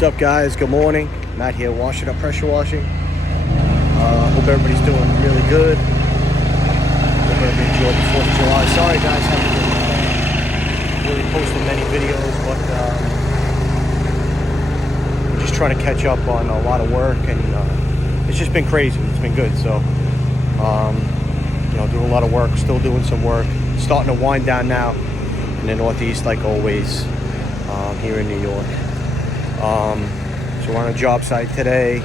What's up, guys? Good morning. Matt here, washing up, pressure washing. Hope everybody's doing really good. Hope everybody enjoyed the 4th of July. Sorry, guys, haven't been really posting many videos, but we're just trying to catch up on a lot of work, and it's just been crazy. It's been good. So, doing a lot of work, still doing some work. Starting to wind down now in the Northeast, like always, here in New York. So we're on a job site today.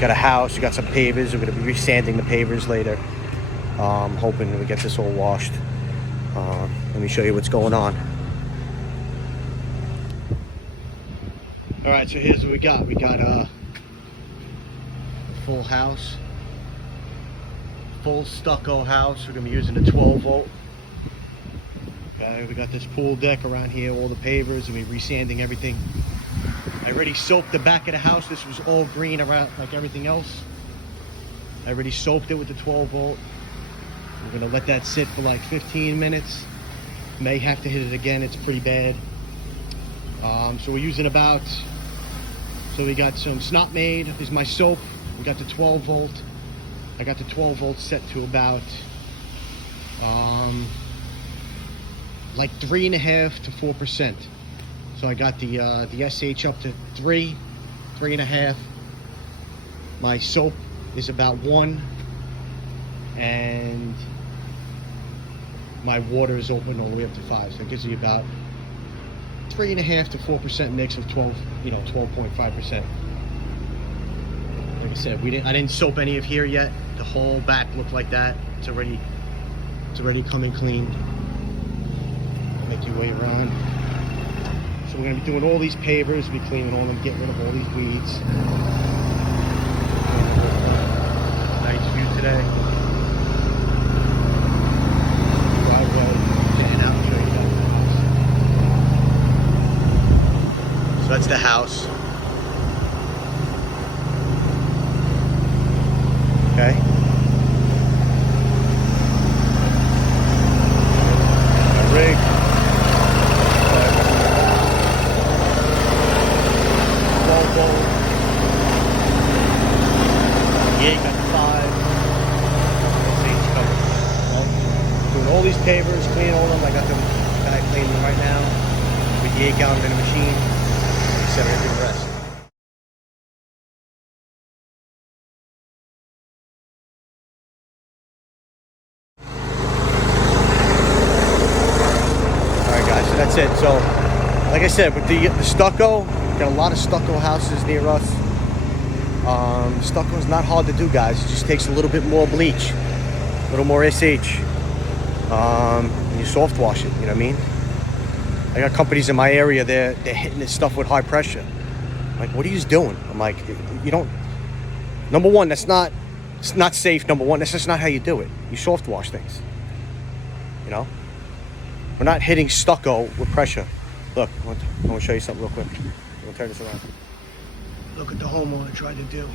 Got a house, we got some pavers. We're going to be resanding the pavers later. Hoping we get this all washed. Let me show you what's going on. All right, so here's what we got. We got a full house, full stucco house. We're going to be using a 12 volt. Okay, we got this pool deck around here, all the pavers, and we're resanding everything. I already soaped the back of the house. This was all green around like everything else. I already soaped it with the 12 volt. We're gonna let that sit for like 15 minutes. May have to hit it again, it's pretty bad. So we're using so we got some Snot Made is my soap. We got the 12 volt. I got the 12 volt set to about like 3.5 to 4%. So I got the SH up to 3.5. My soap is about 1, and my water is open all the way up to 5. So it gives you about 3.5 to 4% mix of 12.5%. Like I said, I didn't soap any of here yet. The whole back looked like that. It's already coming clean. Make your way around. So we're going to be doing all these pavers, be cleaning all of them, getting rid of all these weeds. Nice view today. Driveway, getting out and show you guys the house. So that's the house. Okay. Rig. All these pavers, clean all of them. I got them guy cleaning them right now. We yank out them in a machine. Except we're gonna do the rest. Alright guys, so that's it. So like I said, with the stucco, got a lot of stucco houses near us. Stucco is not hard to do, guys. It just takes a little bit more bleach, a little more SH. You soft wash it, you know what I mean? I got companies in my area, they're hitting this stuff with high pressure. I'm like, what are you doing? I'm like, you don't, number one, it's not safe. Number one, that's just not how you do it. You soft wash things, you know? We're not hitting stucco with pressure. Look, I want to show you something real quick. We'll turn this around. Look what the homeowner tried to do.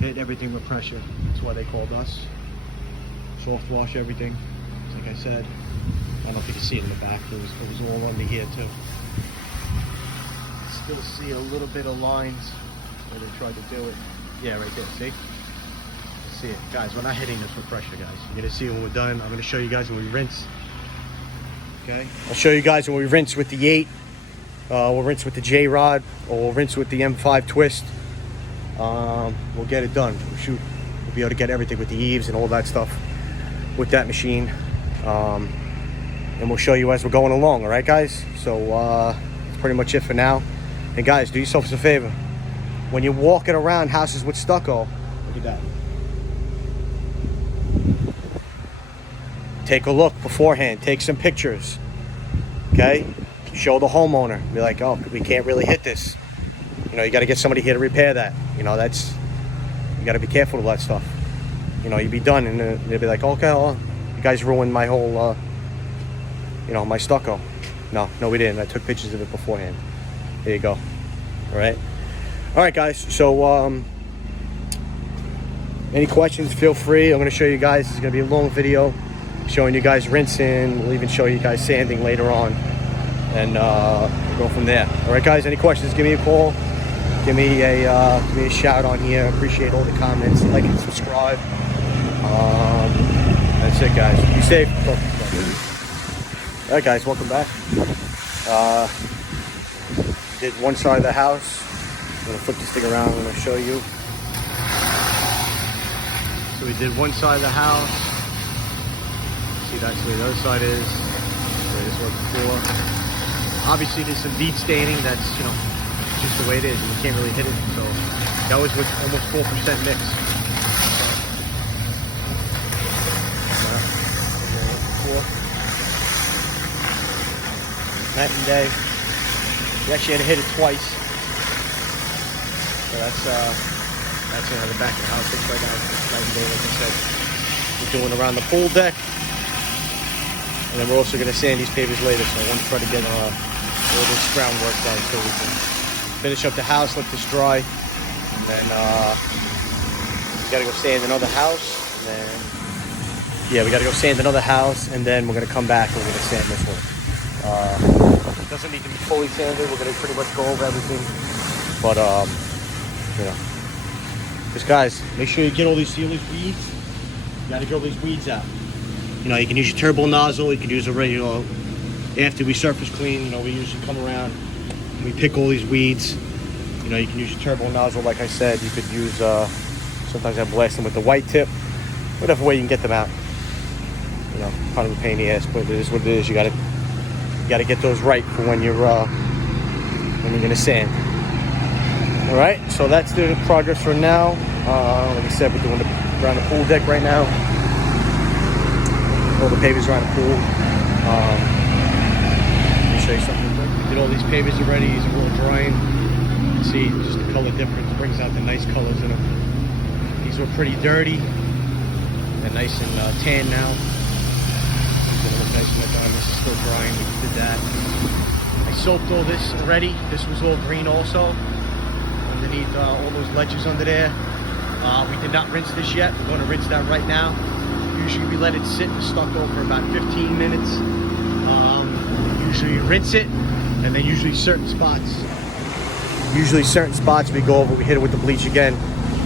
Hit everything with pressure. That's why they called us. Soft wash everything. Like I said, I don't know if you can see it in the back. It was all under here too. Still see a little bit of lines where they tried to do it. Yeah, right there. See? See it, guys. We're not hitting this with pressure, guys. You're gonna see when we're done. I'm gonna show you guys when we rinse. Okay. I'll show you guys when we rinse with the 8. We'll rinse with the J rod, or we'll rinse with the M5 twist. We'll get it done. We'll be able to get everything with the eaves and all that stuff with that machine, and we'll show you as we're going along. All right, guys, so that's pretty much it for now. And guys, do yourselves a favor, when you're walking around houses with stucco, look at that, take a look beforehand, take some pictures, okay? Show the homeowner, be like, oh, we can't really hit this, you got to get somebody here to repair that. You got to be careful with that stuff. You'd be done, and they'd be like, okay, well, you guys ruined my whole, my stucco. No, we didn't. I took pictures of it beforehand. There you go. All right, guys. So, any questions, feel free. I'm going to show you guys. It's going to be a long video showing you guys rinsing. We'll even show you guys sanding later on. and we'll go from there. All right, guys. Any questions? Give me a call. Give me a shout on here. Appreciate all the comments. Like and subscribe. That's it, guys. Be safe. All right, guys. Welcome back. Did one side of the house. I'm gonna flip this thing around. I'm gonna show you. So we did one side of the house. See, that's the way the other side is. That's the way this was before. Obviously, there's some bead staining. That's, you know, just the way it is, and you can't really hit it. So that was with almost 4% mix. Night and day. We actually had to hit it twice. So that's how the back of the house looks right now. It's night and day, like I said. We're doing around the pool deck. And then we're also going to sand these pavers later. So I want to try to get all this groundwork done so we can finish up the house, let this dry. And then we got to go sand another house. And then, yeah, we got to go sand another house. And then we're going to come back and we're going to sand this one. It doesn't need to be fully sanded. We're going to pretty much go over everything. But, you know. Just, guys, make sure you get all these weeds. You got to get all these weeds out. You know, you can use your turbo nozzle. You can use a regular, after we surface clean, you know, we usually come around and we pick all these weeds. You know, you can use your turbo nozzle, like I said. You could use, sometimes I blast them with the white tip. Whatever way you can get them out. You know, kind of a pain in the ass, but it is what it is. You gotta get those right for when you're gonna sand. All right, so that's the progress for now. Like I said, we're doing around the pool deck right now. All the pavers around the pool. Let me show you something quick. We did all these pavers already. These are all drying. You can see just the color difference brings out the nice colors in them. These were pretty dirty. They're nice and tan now. These are look nice and done. This is still drying. We just did that. I soaked all this already. This was all green also. Underneath all those ledges under there. We did not rinse this yet. We're going to rinse that right now. Usually we let it sit in the stucco for about 15 minutes. Usually rinse it, and then usually certain spots we go over, we hit it with the bleach again.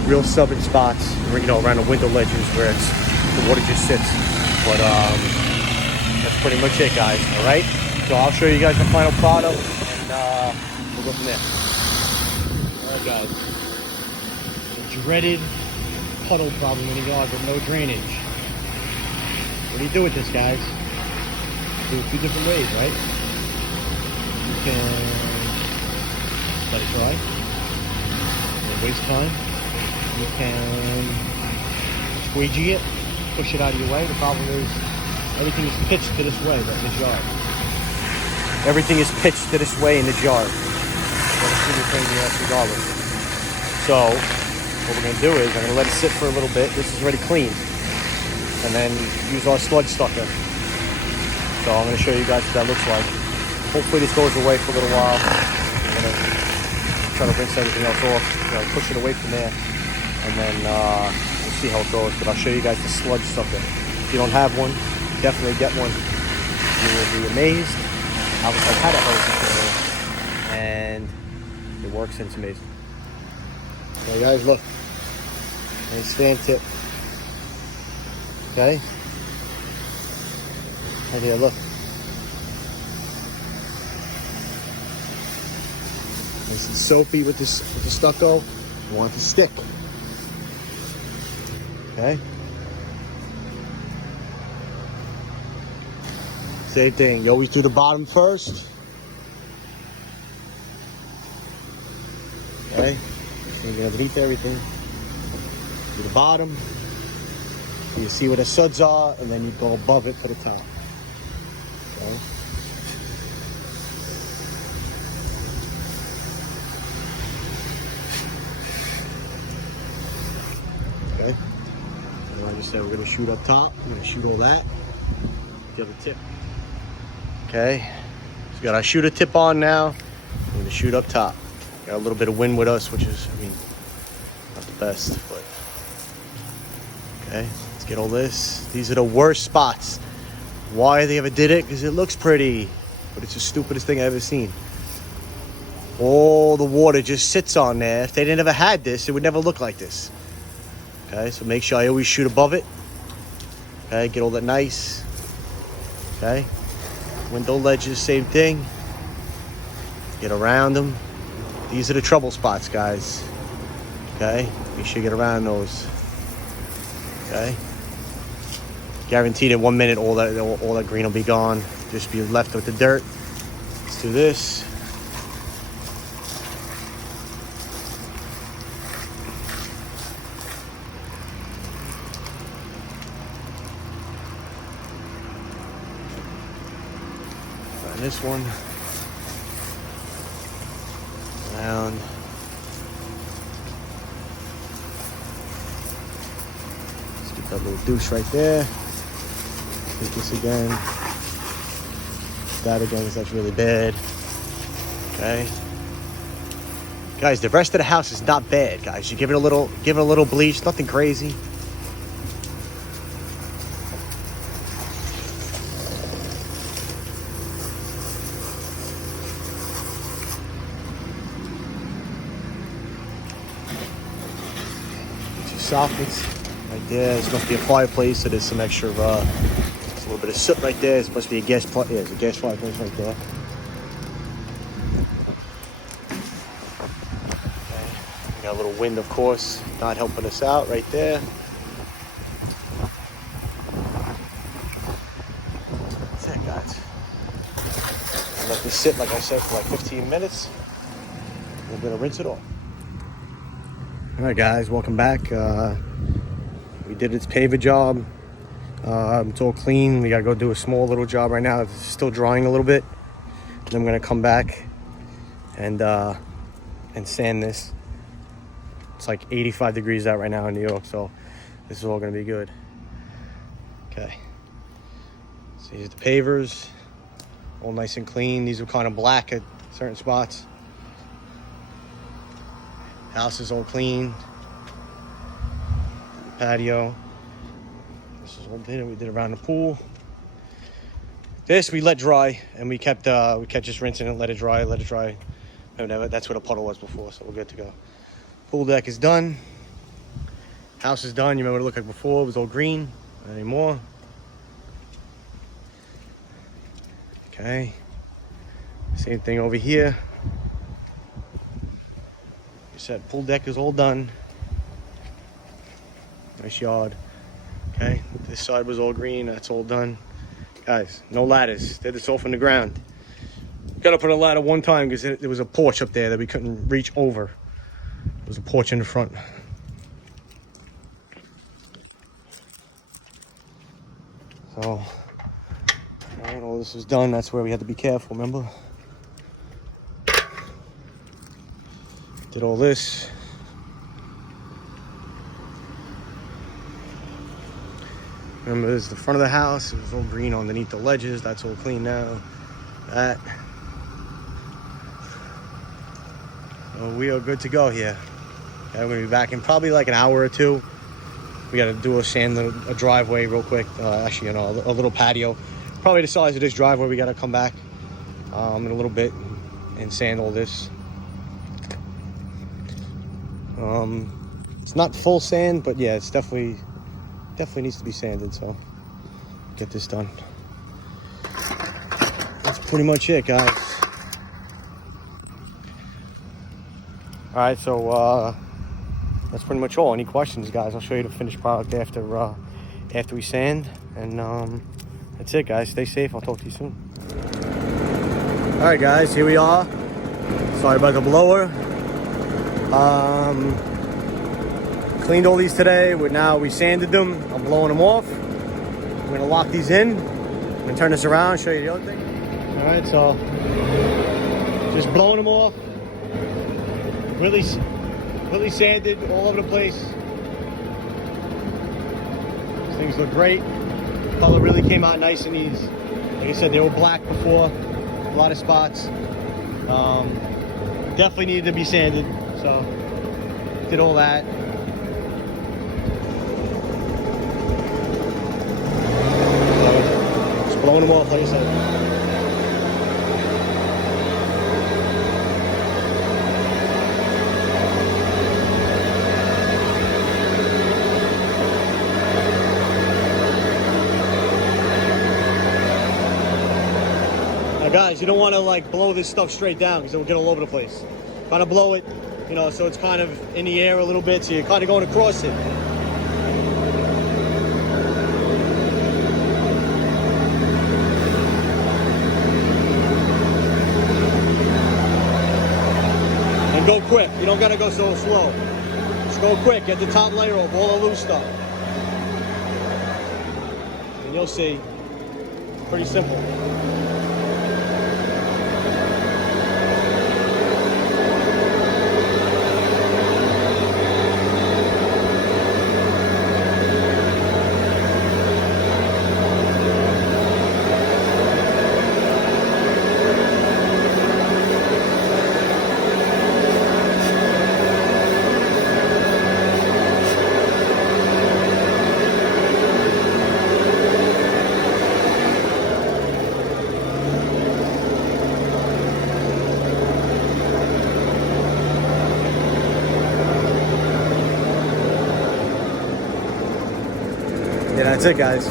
Real stubborn spots, you know, around the window ledges where the water just sits. But that's pretty much it, guys. All right. So I'll show you guys the final product, and we'll go from there. All right, guys. The dreaded puddle problem in the yard with no drainage. What do you do with this, guys? Do it two different ways, right? You can let it dry. Don't waste time. You can squeegee it, push it out of your way. The problem is everything is pitched to this way, right, in the jar. Everything is pitched to this way in the jar. Regardless. So what we're going to do is I'm going to let it sit for a little bit. This is already clean. And then use our sludge stucker. So I'm going to show you guys what that looks like. Hopefully this goes away for a little while. I'm going to try to rinse everything else off, you know, push it away from there, and then we'll see how it goes. But I'll show you guys the sludge stucker. If you don't have one, definitely get one. You will be amazed. I've had a hose before, and it works and it's amazing. Okay, guys, look. And stand tip. Okay? Right here, look. Nice and soapy with the stucco. You want it to stick. Okay? Same thing. You always do the bottom first. Okay? So you get underneath everything. Do the bottom. You see where the suds are, and then you go above it for the top. Okay. Okay. And like I said, we're going to shoot up top. We're going to shoot all that. The other tip. Okay. So we got our shooter tip on now. We're going to shoot up top. Got a little bit of wind with us, which is, I mean, not the best, but okay. Let's get all this. These are the worst spots. Why they ever did it? Because it looks pretty. but it's the stupidest thing I've ever seen. All the water just sits on there. If they didn't ever had this, it would never look like this. Okay, so make sure I always shoot above it. Okay, get all that nice. Okay, window ledges, same thing. Get around them. These are the trouble spots, guys. Okay, make sure you get around those. Okay, guaranteed in 1 minute all that green will be gone. Just be left with the dirt. Let's do this. And this one around. Let's get that little douche right there. Hit this again. That again, because that's really bad. Okay, guys, the rest of the house is not bad, guys. You give it a little bleach, nothing crazy. Soffits right there. This must be a fireplace, so there's some extra there's a little bit of soot right there. It's supposed to be a gas there's a gas fireplace right there. Okay. We got a little wind, of course, not helping us out right there. That's it, guys. I'll let this sit, like I said, for like 15 minutes. We're gonna rinse it off. All right, guys, welcome back. We did its paver job. It's all clean. We gotta go do a small little job right now. It's still drying a little bit. And I'm gonna come back and sand this. It's like 85 degrees out right now in New York, so this is all gonna be good. Okay. So these are the pavers, all nice and clean. These are kind of black at certain spots. House is all clean. The patio. This is all did. We did around the pool. This we let dry, and we kept just rinsing it, let it dry. Whatever. That's where the puddle was before, so we're good to go. Pool deck is done. House is done. You remember what it looked like before? It was all green. Not anymore. Okay. Same thing over here. Said pool deck is all done. Nice yard. Okay, this side was all green. That's all done. Guys, no ladders. Did this all from the ground. Got to put a ladder one time because there was a porch up there that we couldn't reach over. There was a porch in the front. So, when all this was done, that's where we had to be careful, remember? Did all this. Remember, this is the front of the house. It was all green underneath the ledges. That's all clean now. That. So we are good to go here. Okay, we're gonna be back in probably like an hour or two. We gotta do a driveway real quick. Actually, you know, a little patio. Probably the size of this driveway. We gotta come back in a little bit and sand all this. It's not full sand, but yeah, it's definitely needs to be sanded, so get this done. That's pretty much it, guys. All right, so that's pretty much all. Any questions, guys? I'll show you the finished product after we sand, and that's it, guys. Stay safe. I'll talk to you soon. All right, guys, here we are. Sorry about the blower. Cleaned all these today. We sanded them. I'm blowing them off. I'm gonna lock these in. I'm gonna turn this around, show you the other thing. All right, so just blowing them off. Really sanded all over the place. These things look great. Color really came out nice in these. Like I said, they were black before. A lot of spots. Definitely needed to be sanded. So did all that. Just blowing them off, like I said. Guys, you don't want to like blow this stuff straight down because it will get all over the place. Kind of blow it, you know, so it's kind of in the air a little bit, so you're kind of going across it. And go quick. You don't got to go so slow. Just go quick. Get the top layer off, all the loose stuff. And you'll see. Pretty simple. Yeah, that's it, guys.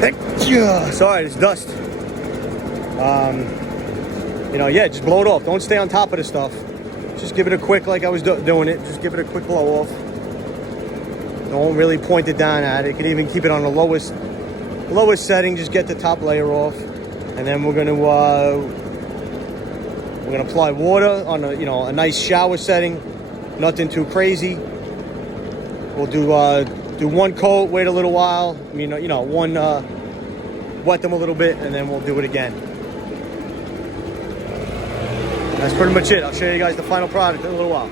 Thank you. Sorry, it's dust. You know, yeah, just blow it off. Don't stay on top of the stuff. Just give it a quick, like I was doing it. Just give it a quick blow off. Don't really point it down at it. You can even keep it on the lowest setting. Just get the top layer off, and then we're gonna apply water on a nice shower setting. Nothing too crazy. We'll do one coat, wait a little while. I mean, wet them a little bit, and then we'll do it again. That's pretty much it. I'll show you guys the final product in a little while.